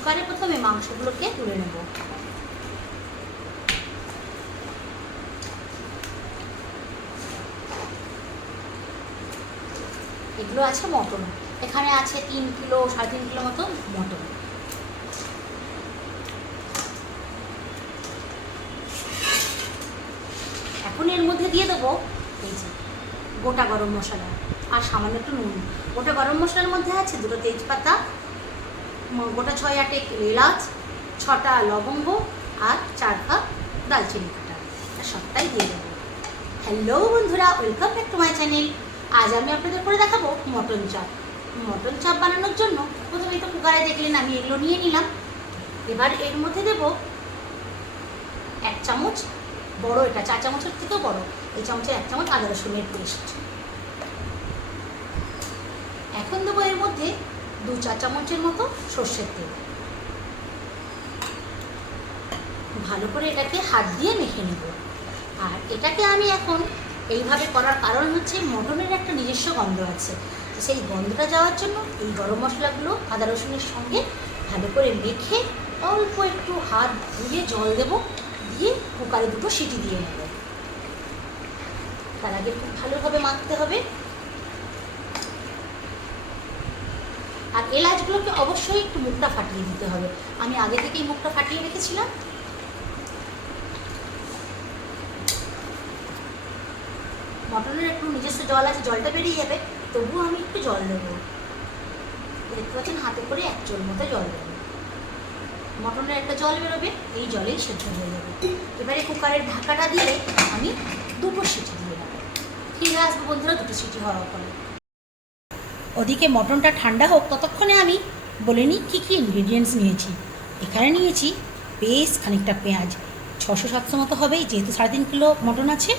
কুকারে প্রথমে মাংসগুলোকে তুলে নেব। এগুলো আছে মটন, এখানে আছে 3 কিলো 3.5 কিলো মতো মটন। এখন এর মধ্যে দিয়ে দেবো এই যে গোটা গরম মশলা আর সামান্য একটু নুন। গোটা গরম মশলার মধ্যে আছে 2টো তেজপাতা, গোটা 6-8 এলাচ, 6টা লবঙ্গ আর 4 কাপ দালচিনি কাটা, সবটাই দিয়ে দেবো। হ্যালো বন্ধুরা, welcome back to my channel. আজ আমি আপনাদের করে দেখাবো মটন চাপ। মটন চাপ বানানোর জন্য প্রথমে তো কুকারে দেখলেন আমি এগুলো নিয়ে নিলাম। এবার এর মধ্যে দেবো 1 চামচ, বড় এটা 4 চামচের থেকেও বড়, এই চামচের 1 চামচ আদা রসুনের পেস্ট। এখন দেবো এর মধ্যে 2-4 চামচের মতো সর্ষের তেল। ভালো করে এটাকে হাত দিয়ে মেখে নেব। আর এটাকে আমি এখন এইভাবে করার কারণ হচ্ছে মটনের একটা নিজস্ব গন্ধ আছে, সেই গন্ধটা যাওয়ার জন্য এই গরম মশলাগুলো আদা রসুনের সঙ্গে ভালো করে মেখে অল্প একটু হাত ধুয়ে জল দেবো, দিয়ে কুকারে 2টো সিটি দিয়ে নেব। তার আগে খুব ভালোভাবে মাখতে হবে। আর এলাচগুলোকে অবশ্যই একটু মুখটা ফাটিয়ে দিতে হবে, আমি আগে থেকেই মুখটা ফাটিয়ে রেখেছিলাম। মটনের একটু নিজস্ব জল আছে, জলটা বেরিয়ে যাবে, তবুও আমি একটু জল দেবো। দেখতে পাচ্ছেন হাতে করে 1 চোল মতো জল দেবো। মটনের একটা জল বেরোবে, এই জলেই সেদ্ধ হয়ে যাবে। এবারে কুকারের ঢাকাটা দিয়ে আমি 2টো সিটি দিয়ে নেবো। ফিরে আসবো বন্ধুরা 2টো সিটি হওয়ার পরে। ওদিকে মটনটা ঠান্ডা হোক, ততক্ষণে আমি বলে নিই কী কী ইনগ্রিডিয়েন্টস নিয়েছি। এখানে নিয়েছি বেশ খানিকটা পেঁয়াজ, 600-700 মতো হবে যেহেতু 3.5 কিলো মটন আছে।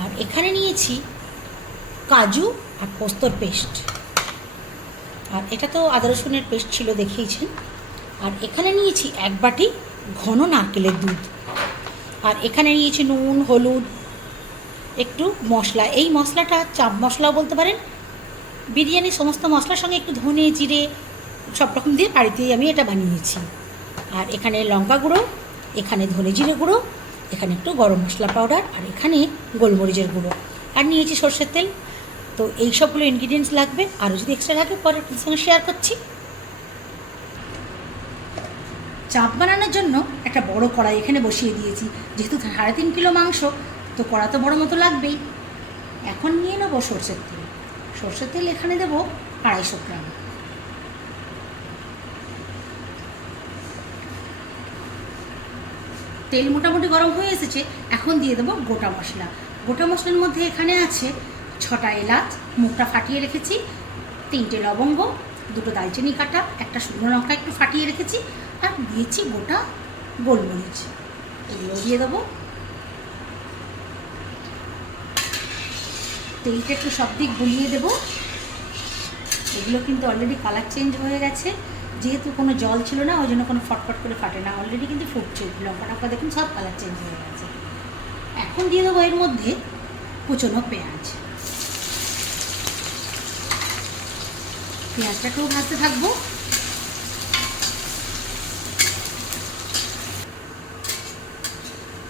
আর এখানে নিয়েছি কাজু আর পোস্তর পেস্ট, আর এটা তো আদা রসুনের পেস্ট ছিল দেখেইছেন। আর এখানে নিয়েছি 1 বাটি ঘন নারকেলের দুধ। আর এখানে নিয়েছি নুন, হলুদ, একটু মশলা। এই মশলাটা চাপ মশলাও বলতে পারেন। বিরিয়ানির সমস্ত মশলার সঙ্গে একটু ধনে জিরে সব রকম দিয়ে বাড়িতেই আমি এটা বানিয়েছি। আর এখানে লঙ্কা গুঁড়ো, এখানে ধনে জিরে গুঁড়ো, এখানে একটু গরম মশলা পাউডার, আর এখানে গোলমরিচের গুঁড়ো, আর নিয়েছি সর্ষের তেল। তো এই সবগুলো ইনগ্রিডিয়েন্টস লাগবে, আরও যদি এক্সট্রা লাগে পরে আপনার সঙ্গে শেয়ার করছি। চাপ বানানোর জন্য একটা বড় কড়াই এখানে বসিয়ে দিয়েছি, যেহেতু 3.5 কিলো মাংস, তো কড়া তো বড় মতো লাগবেই। এখন নিয়ে নেবো সর্ষের তেল। সর্ষের তেল এখানে দেবো 250 গ্রাম। তেল মোটামুটি গরম হয়ে এসেছে, এখন দিয়ে দেবো গোটা মশলা। গোটা মশলার মধ্যে এখানে আছে 6টা এলাচ মুখটা ফাটিয়ে রেখেছি, 3টে লবঙ্গ, 2টো দালচিনি কাটা, একটা শুকনো লঙ্কা একটু ফাটিয়ে রেখেছি, আর দিয়েছি গোটা গোলমরিচ। এগুলো দিয়ে দেবো। তেলটা একটু সব দিক গুলিয়ে দেবো। এগুলো কিন্তু অলরেডি কালার চেঞ্জ হয়ে গেছে, যেহেতু কোনো জল ছিল না ওই জন্য কোনো ফটফট করে ফাটে না, অলরেডি কিন্তু ফুটছে। লঙ্কা টঙ্কা দেখুন সব কালার চেঞ্জ হয়ে গেছে। এখন দিয়ে দেবো এর মধ্যে কুচনো পেঁয়াজ। পেঁয়াজটাকেও ভাজতে থাকবো।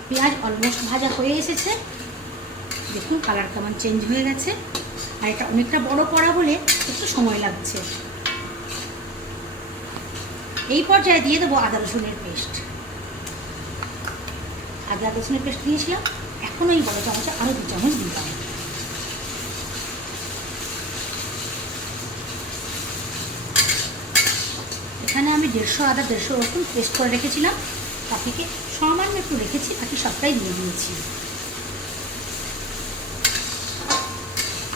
পেঁয়াজ অলমোস্ট ভাজা হয়ে এসেছে, দেখুন কালার কেমন চেঞ্জ হয়ে গেছে। আর এটা অনেকটা বড় কড়া বলে একটু সময় লাগছে। এই পর্যায়ে দিয়ে দেবো আদা রসুনের পেস্ট। আদা রসুনের পেস্ট দিয়েছিলাম, এখন ওই বড় চামচে আরও 2 চামচ দিলাম। এখানে আমি 150 আদা 150 রসুন পেস্ট করে রেখেছিলাম, তার থেকে সামান্য একটু রেখেছি, বাকি সবটাই দিয়ে দিয়েছি।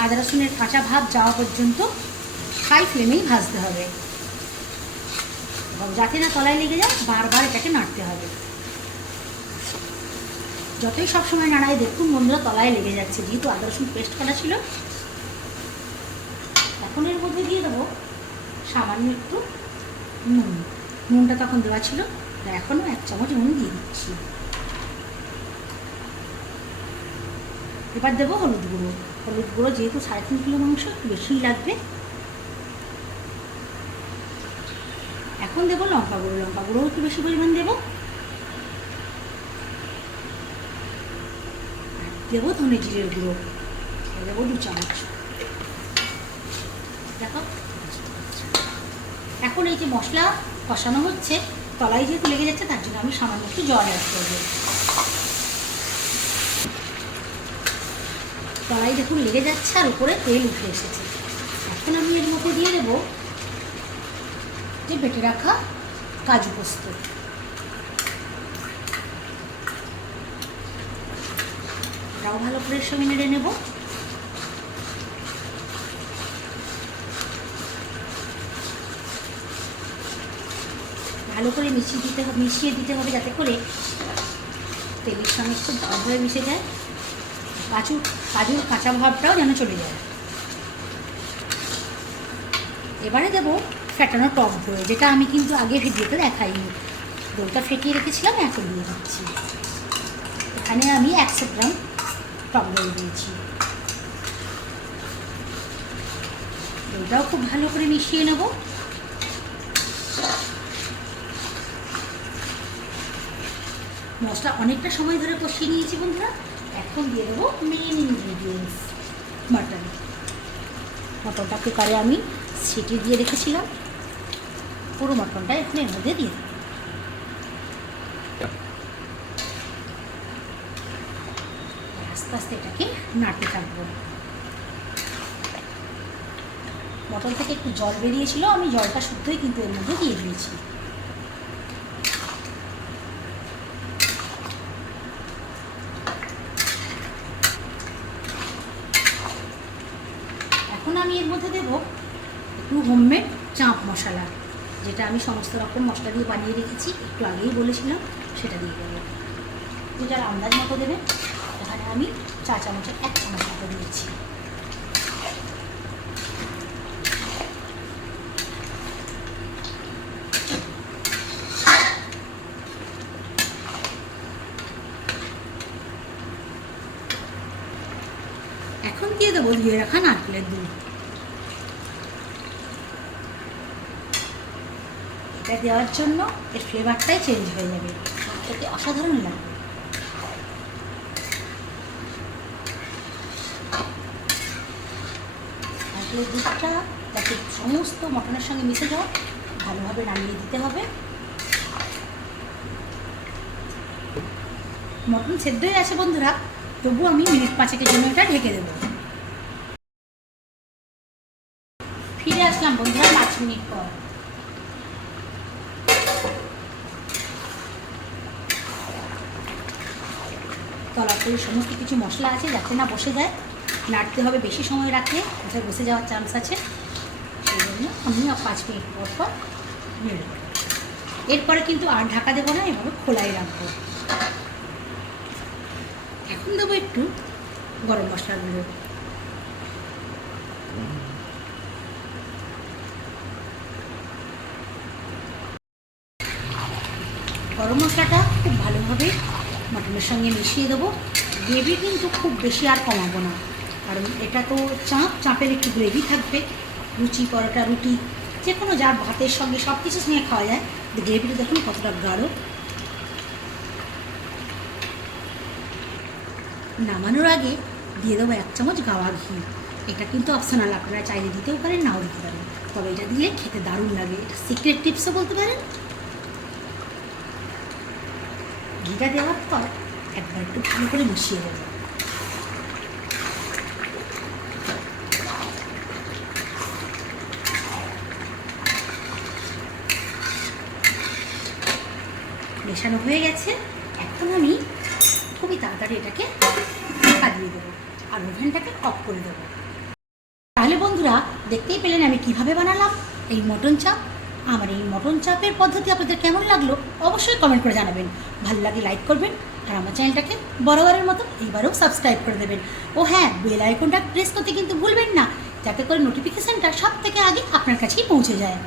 আদা রসুনের কাঁচা ভাব যাওয়া পর্যন্ত হাই ফ্লেমেই ভাজতে হবে, এবং যাতে না তলায় লেগে যায় বারবার এটাকে নাড়তে হবে। যতই সবসময় নাড়াই দেখুন বন্ধুরা তলায় লেগে যাচ্ছে, যেহেতু আদা রসুন পেস্ট করা ছিল। এখন এর মধ্যে দিয়ে দেবো সামান্য একটু নুন। নুনটা তখন দেওয়া ছিল, এখনও 1 চামচ নুন দিয়ে দিচ্ছি। এবার দেবো হলুদ গুঁড়ো। হলুদ গুঁড়ো যেহেতু 3.5 কিলো মাংস একটু বেশিই লাগবে। এখন দেবো লঙ্কা গুঁড়ো একটু বেশি পরিমাণ দেবো। দেবো ধনে জিরের গুঁড়ো, দেবো 2 চামচ। দেখো এখন এই যে মশলা কষানো হচ্ছে, তলায় যেহেতু লেগে যাচ্ছে তার জন্য আমি সামান্য একটু জল অ্যাড করবো। তলায় দেখুন লেগে যাচ্ছে আর উপরে তেল উঠে এসেছে। এখন আমি এর মধ্যে দিয়ে দেবো যে বেটে রাখা কাজু পোস্ত। এটাও ভালো করে এর সঙ্গে নেড়ে নেব। ভালো করে মিশিয়ে দিতে হবে যাতে করে তেলের সঙ্গে একটু ভালোভাবে মিশে যায়, কাজুর কাঁচা ভাবটাও যেন চলে যায়। এবারে দেবো ফেটানো টক দই, যেটা আমি কিন্তু আগে ভিডিওতে দেখাইনি। দইটা ফেটিয়ে রেখেছিলাম, এখন দিয়ে দিচ্ছি। এখানে আমি 100 গ্রাম টক দই দিয়েছি। দইটাও খুব ভালো করে মিশিয়ে নেব। মশলা অনেকটা সময় ধরে কষিয়ে নিয়েছি বন্ধুরা। এখন দিয়ে দেবো মেন ইনগ্রিডিয়েন্টস, মাটন। মটনটা কুকারে আমি সিটি দিয়ে রেখেছিলাম, পুরো মটনটা এখন এর মধ্যে দিয়ে দেবো। আস্তে আস্তে এটাকে নাড়তে থাকবো। মটন থেকে একটু জল বেরিয়েছিল, আমি জলটা শুদ্ধই কিন্তু এর মধ্যে দিয়ে দিয়েছি। এখন আমি এর মধ্যে দেবো একটু হোমমেড চাঁপ মশলা, যেটা আমি সমস্ত রকম মশলা দিয়ে বানিয়ে রেখেছি, একটু আগেই বলেছিলাম, সেটা দিয়ে দেবো। যেটার আন্দাজ মতো দেবে। এখানে আমি 4 চামচের 1 চামচ মতো দিয়েছি। এখন দিয়ে দেবো ধুয়ে রাখা নারকেলের দুধ। এটা দেওয়ার জন্য এর ফ্লেভারটাই চেঞ্জ হয়ে যাবে, খেতে অসাধারণ লাগবে। নারকেলের দুধটা যাতে সমস্ত মটনের সঙ্গে মিশে যায়, ভালোভাবে নামিয়ে দিতে হবে। মটন সেদ্ধ হয়ে আছে বন্ধুরা, তবু আমি মিনিট 5-এর জন্য এটা ঢেকে দেবো। ফিরে আসলাম বন্ধুরা 5 মিনিট পর। তলাতে সমস্ত কিছু মশলা আছে, যাতে না বসে যায়, নাড়তে হবে, বেশি সময় রাখলে এটা বসে যাওয়ার চান্স আছে। সেই জন্য আমি 5 মিনিট পর পর নেড়ে দেবো। এরপরে কিন্তু আর ঢাকা দেবো না, এভাবে খোলাই রাখবো। এখন দেবো একটু গরম মশলার গুঁড়ো। গরম মশলাটা খুব ভালোভাবে মটনের সঙ্গে মিশিয়ে দেবো। গ্রেভি কিন্তু খুব বেশি আর কমাবো না, কারণ এটা তো চাঁপের একটু গ্রেভি থাকবে। লুচি, পরোটা, রুটি, যে কোনো যা ভাতের সঙ্গে সব কিছুর সঙ্গে খাওয়া যায়। গ্রেভিটা দেখুন কতটা গাঢ়। নামানোর আগে দিয়ে দেবো 1 চামচ গাওয়া ঘি। এটা কিন্তু অপশনাল, আপনারা চাইলে দিতেও পারেন, নাও দিতে পারেন, তবে এটা দিলে খেতে দারুণ লাগে। এটা সিক্রেট টিপসও বলতে পারেন। ঘিটা দেওয়ার পর একবার একটু ভালো করে মিশিয়ে দেবো। মেশানো হয়ে গেছে। এখন আমি খুবই তাড়াতাড়ি এটাকে ঢাকা দিয়ে দেবো আর ওভেনটাকে অফ করে দেবো। তাহলে বন্ধুরা দেখতেই পেলেন আমি কিভাবে বানালাম এই মটন চাপ। আমার এই মটন চাপের পদ্ধতি আপনাদের কেমন লাগলো অবশ্যই কমেন্ট করে জানাবেন। ভালো লাগলে লাইক করবেন, আর আমার চ্যানেলটাকে বরাবরের মতো এইবারেও সাবস্ক্রাইব করে দেবেন। ও হ্যাঁ, বেল আইকনটা প্রেস করতে কিন্তু ভুলবেন না, যাতে করে নোটিফিকেশানটা সব থেকে আগে আপনার কাছেই পৌঁছে যায়।